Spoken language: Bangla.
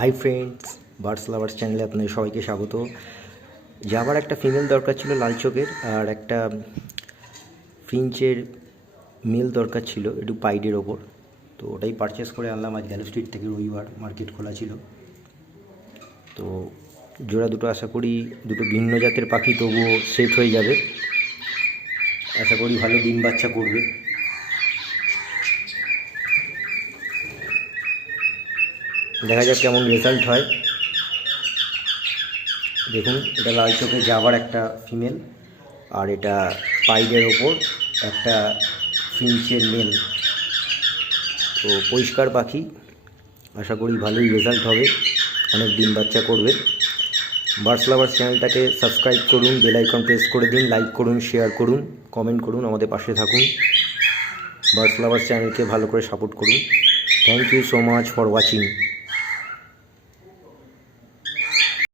হাই ফ্রেন্ডস, বার্ডস লাভার্স চ্যানেলে আপনাদের সবাইকে স্বাগত। জাভার একটা ফিমেল দরকার ছিল লাল চোখের, আর একটা ফিঞ্চের মেল দরকার ছিল একটু পাইডের ওপর। তো ওটাই পারচেস করে আনলাম আজ গ্যালো স্ট্রিট থেকে। রবিবার মার্কেট খোলা ছিল। তো জোড়া দুটো আশা করি দুটো ভিন্ন জাতের পাখি, তবুও সেট হয়ে যাবে। আশা করি ভালো ডিম বাচ্চা করবে। দেখা যাক কেমন রেজাল্ট হয়। দেখুন, এটা লাল চোখে জাভার একটা ফিমেল, আর এটা পাইডের ওপর একটা ফিঞ্চের মেল। তো পরিষ্কার পাখি, আশা করি ভালোই রেজাল্ট হবে, অনেক ডিম বাচ্চা করবে। বার্ডস লাভার্স চ্যানেলটাকে সাবস্ক্রাইব করুন, বেল আইকন প্রেস করে দিন, লাইক করুন, শেয়ার করুন, কমেন্ট করুন, আমাদের পাশে থাকুন। বার্ডস লাভার্স চ্যানেলকে ভালো করে সাপোর্ট করুন। Thank you so much for watching.